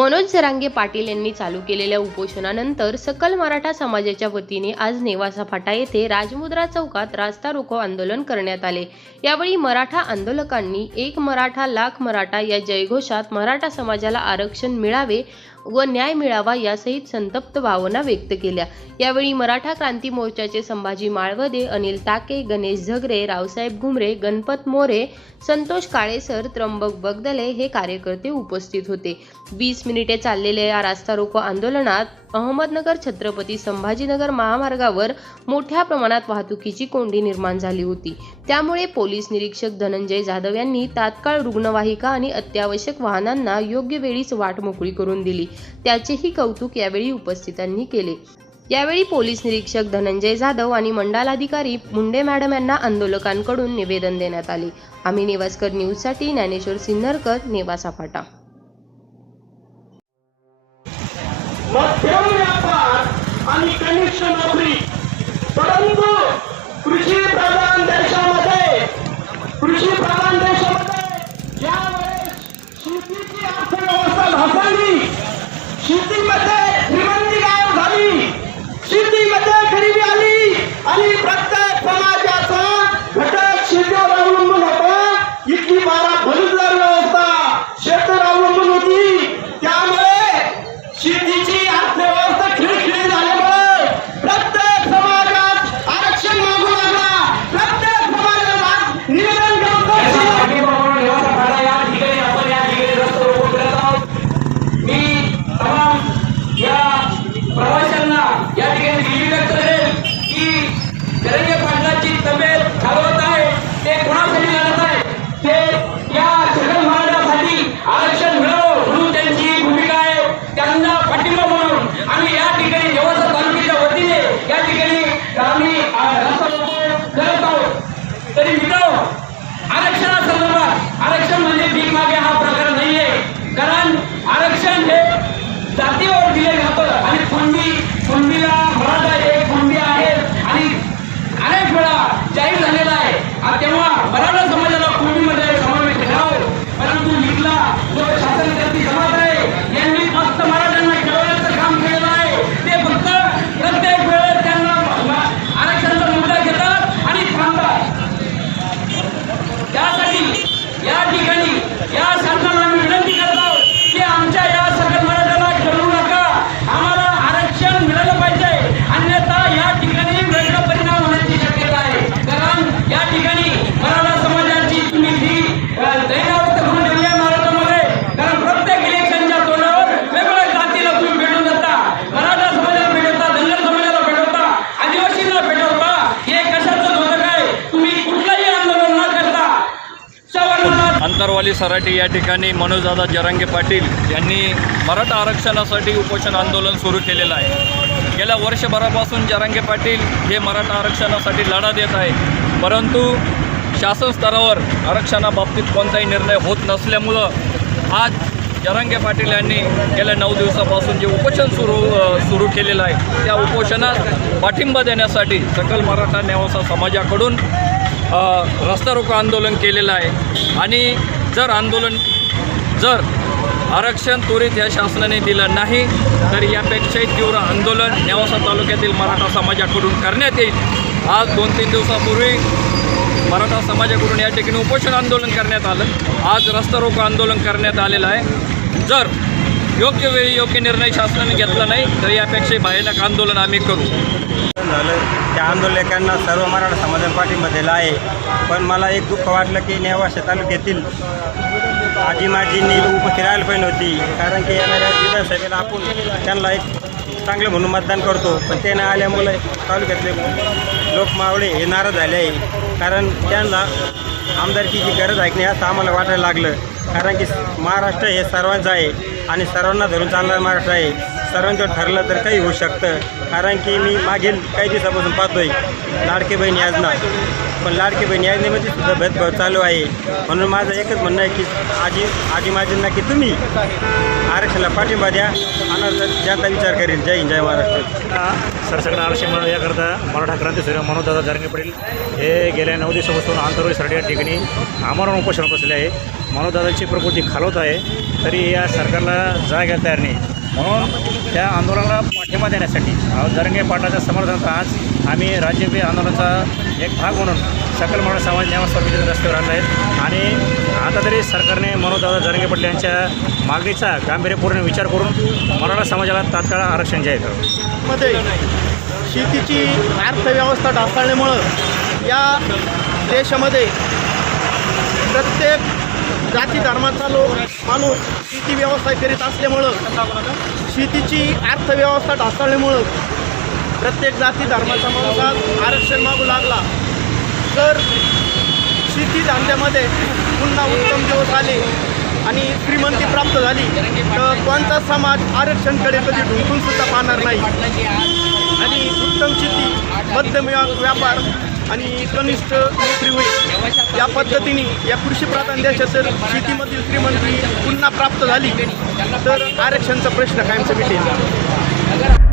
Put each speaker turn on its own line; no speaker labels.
मनोज जरांगे पाटील यांनी चालू केलेल्या उपोषणानंतर सकल मराठा समाजाच्या वतीने आज नेवासा फाटा येथे राजमुद्रा चौकात रास्ता रोको आंदोलन करण्यात आले. यावेळी मराठा आंदोलकांनी एक मराठा लाख मराठा या जयघोषात मराठा समाजाला आरक्षण मिळावे व न्याय मिळावा यासहित संतप्त भावना व्यक्त केल्या. यावेळी मराठा क्रांती मोर्चाचे संभाजी माळवदे अनिल ताके गणेश झगरे रावसाहेब घुमरे गणपत मोरे संतोष काळेसर त्र्यंबक बगदले हे कार्यकर्ते उपस्थित होते. वीस मिनिटे चाललेल्या या रास्ता रोको आंदोलनात अहमदनगर छत्रपती संभाजीनगर महामार्गावर मोठ्या प्रमाणात वाहतुकीची कोंडी निर्माण झाली होती. त्यामुळे पोलीस निरीक्षक धनंजय जाधव यांनी तात्काळ रुग्णवाहिका आणि अत्यावश्यक वाहनांना योग्य वेळीच वाट मोकळी करून दिली. त्याचेही कौतुक यावेळी उपस्थितांनी केले. यावेळी पोलीस निरीक्षक धनंजय जाधव आणि मंडलाधिकारी मुंडे मॅडम यांना आंदोलकांकडून निवेदन देण्यात आले. आम्ही नेवासकर न्यूजसाठी ज्ञानेश्वर सिन्नरकर नेवासा फाटा.
आणि कनिष्ठ नोकरी परंतु कृषी प्रधान देशामध्ये कृषी प्रधान देशामध्ये ज्यावेळेस शेतीची अर्थव्यवस्था ढासळली शेतीमध्ये श्रीमंती गायब झाली शेतीमध्ये गरिबी आली आणि प्रत्येक समाजाचा घटक शेतीवर अवलंबून होता इतकी बारा भरुजदार व्यवस्था शेतीवर अवलंबून होती त्यामुळे शेतीची अर्थव्यवस्था खिळखिळी झाल्यामुळे प्रत्येक समाजात आरक्षण मागू लागला प्रत्येक समाजाला निवेदन
मी तमाम या प्रवाशांना या ठिकाणी दिली व्यक्त करेल की जरंगे Ainhoa, palabras
अंतरवाली सराटी या ठिकाणी मनोजदादा जरांगे पाटील यांनी मराठा आरक्षणासाठी उपोषण आंदोलन सुरू केलेलं आहे. गेल्या वर्षभरापासून जरांगे पाटील हे मराठा आरक्षणासाठी लढा देत आहे परंतु शासन स्तरावर आरक्षणाबाबतीत कोणताही निर्णय होत नसल्यामुळं आज जरांगे पाटील यांनी गेल्या नऊ दिवसापासून जे उपोषण सुरू सुरू केलेलं आहे त्या उपोषणात पाठिंबा देण्यासाठी सकल मराठा नेवासा समाजाकडून रस्ता रोको आंदोलन केलेलं आहे. आणि जर आंदोलन जर आरक्षण त्वरित या शासनाने दिलं नाही तर यापेक्षाही तीव्र आंदोलन नेवासा तालुक्यातील मराठा समाजाकडून करण्यात येईल. आज दोन तीन दिवसापूर्वी मराठा समाजाकडून या ठिकाणी उपोषण आंदोलन करण्यात आलं. आज रस्ता रोको आंदोलन करण्यात आलेलं आहे. जर योग्य वेळी योग्य निर्णय शासनाने घेतला नाही तर यापेक्षा भयानक आंदोलन आम्ही करू.
झालं त्या आंदोलकांना सर्व मराठा समाजाने पाठिंबा दिला आहे. पण मला एक दुःख वाटलं की नेवाशा तालुक्यातील आजी माजींनी उपस्थित राहायला पाहिजे होती कारण की येणाऱ्या विधानसभेला आपण त्यांना एक चांगलं म्हणून मतदान करतो. पण ते न आल्यामुळे तालुक्यातले लोक मावळे हे नाराज झाले आहे. कारण त्यांना आमदारकीची गरज ऐकणे असं आम्हाला वाटायला लागलं. कारण की महाराष्ट्र हे सर्वांचं आहे. आणि सर्वांना धरून चालणारा महाराष्ट्र आहे. सर्वांचं ठरलं तर काही होऊ शकतं. कारण की मी मागील काही दिवसापासून पाहतोय लाडके बहीण याजना. पण लाडके बहीण याजनेमध्ये सुद्धा भेदभाव चालू आहे. म्हणून माझं एकच म्हणणं आहे की आजी आजी माझींना की तुम्ही आरक्षणाला पाठिंबा द्या. आणि जनता विचार करेल. जय हिंद जय महाराष्ट्र.
सरसकट आरक्षण मिळावं याकरता मराठा क्रांती सूर्य मनोजदादा जारंगे पाटील हे गेल्या नऊ दिवसापासून आंतरवाली सरडे या ठिकाणी आमरण उपोषण बसले आहे. मनोदादाची प्रकृती खालवत आहे. तरी या सरकारला जाग घ्यायला तयार नाही. म्हणून त्या आंदोलनाला पाठिंबा देण्यासाठी अहो, जरंगे पाटलाच्या समर्थनार्थ आज आम्ही राज्यव्यापी आंदोलनाचा एक भाग म्हणून सकल माणूस समाज न्याय समितीच्या रस्त्यावर आलो आहे. आणि आता तरी सरकारने मनोजदादा जरंगे पटेल यांच्या मागणीचा गांभीर्यपूर्ण विचार करून मराठा समाजाला तात्काळ आरक्षण जाहीर करावं.
मध्ये शेतीची अर्थव्यवस्था ढासळल्यामुळं या देशामध्ये प्रत्येक जाती धर्माचा लोक माणूस शेती व्यवसाय करीत असल्यामुळं शेतीची अर्थव्यवस्था ढासळल्यामुळं प्रत्येक जाती धर्माचा माणूस आज आरक्षण मागू लागला. तर शेती धंद्यामध्ये पुन्हा उत्तम दिवस आले आणि श्रीमंती प्राप्त झाली तर कोणता समाज आरक्षणकडे कधी ढुंकून सुद्धा पाहणार नाही. आणि उत्तम शेती मध्यम व्यापार आणि कनिष्ठ नोकरी होईल. या पद्धतीने या कृषी प्रधान देशात शेतीमधील श्रीमंती पुन्हा प्राप्त झाली तर आरक्षणचा प्रश्न कायमचा मिटेल.